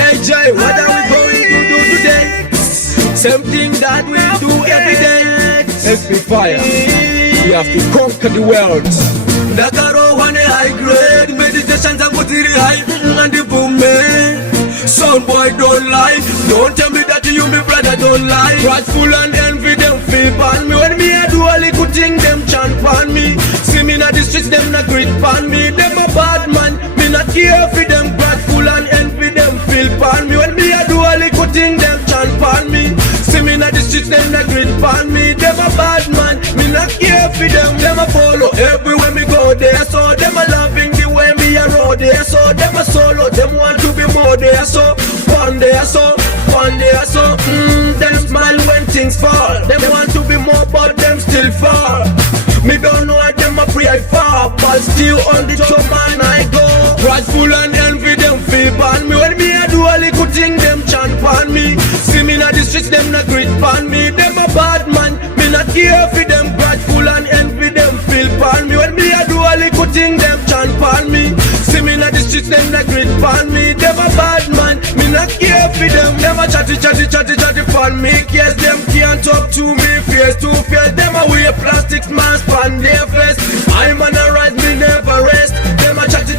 AJ, what are we going to do today? Same thing that we do every day. SP Fire, we have to conquer the world. Dakaro one high grade, meditations and put it high and the boom man. Son boy don't lie, don't tell me that you me brother don't lie. Prideful and envy them feel pan me. When me I do a little thing them chant pan me. See me na the streets them na grit pan me. Them a bad man, me not care for them. Prideful and envy them feel pan me. When me I do a little thing them chant pan me. See me na the streets them na grit pan me. Them a bad man, me not care for them. Them a follow everywhere me go there. So them a loving the way me a road there. So them a solo, them want to be more there. So one day so, one day so. Them smile when things fall. Them want to be more but them still fall. Me don't know why them a pray for, but still on the top man I go. Prideful and envy them feel pan me. When me I do a little thing them chant pan me. See me na the streets them na grit pan me. Them a bad man, me not care for them. Prideful and envy them feel pan me. When me I do a little thing them chant pan me. See me na the streets them na grit pan me. Them a bad man, me not care for them. Them a chatty pan me. Yes, them can't talk to me face to face. Them a wear plastic mask pan their face. I'm on a rise, me never rest. Them a chatty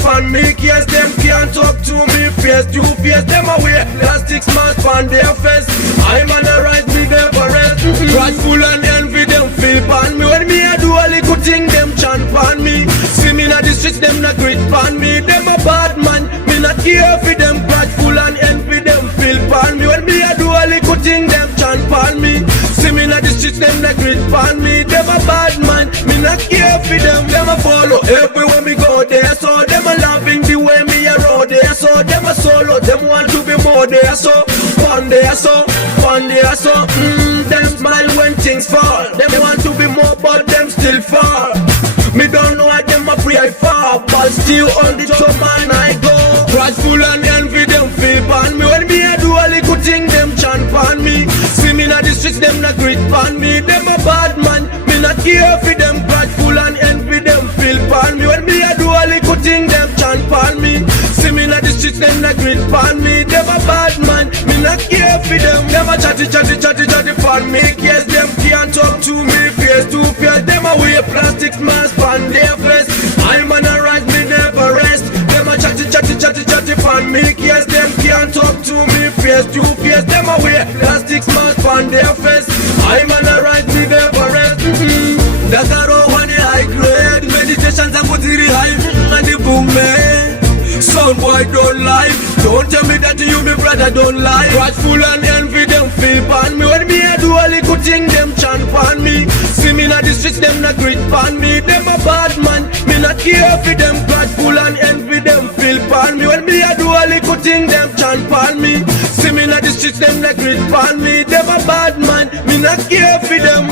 pan me. Yes, them can't talk to me face to face. Them a wear plastic mask pan their face. I'm on a rise, me never rest. Prideful and envy them feel pan me. When me I do a little thing them chant pan me. See me na the streets them na grit pan me. Them a bad man, me not care for them. Prideful and envy them feel pan me. When me I do a little thing them chant pan me. See me na the streets them na grit pan me. Them a bad man, me not care for them. Them a follow everywhere me go there. So them a loving the way me a road there. So them a solo, them want to be more there. So one day so, one day so. Them smile when things fall. Them want to be more but them still fall. Me don't know why them a pray for, but still on the top man I go. Prideful and envy them feel pan me. When me I do a little thing them chant pan me. See me na the streets them na grit pan me. Them a bad man, me not care for them. Prideful and envy them feel pan me. When me I do a little thing them chant pan me. See me na the streets them na grit pan me. Them a bad man, me not care for them. Them a chatty pan me. Yes, them can't talk to me face to face. Them a wear plastic mask pan their face. I'm on a rise, me never rest. Them a chatty pan me. Yes, them can't talk to me face to face. Them a wear plastic mask pan their face. I'm on a rise, me never rest. Dakaro one high grade, meditations and put it high and the boom man. Son boy don't lie, don't tell me that you me brother don't lie. Prideful and envy them feel pan me. When me I do a little thing them chant pan me. See me na the streets them na grit pan me. Them a bad man, me not care for them. Prideful and envy them feel pan me. When me I do a little thing them chant pan me. See me na the streets them na grit pan me. Them a bad man, me not care for them.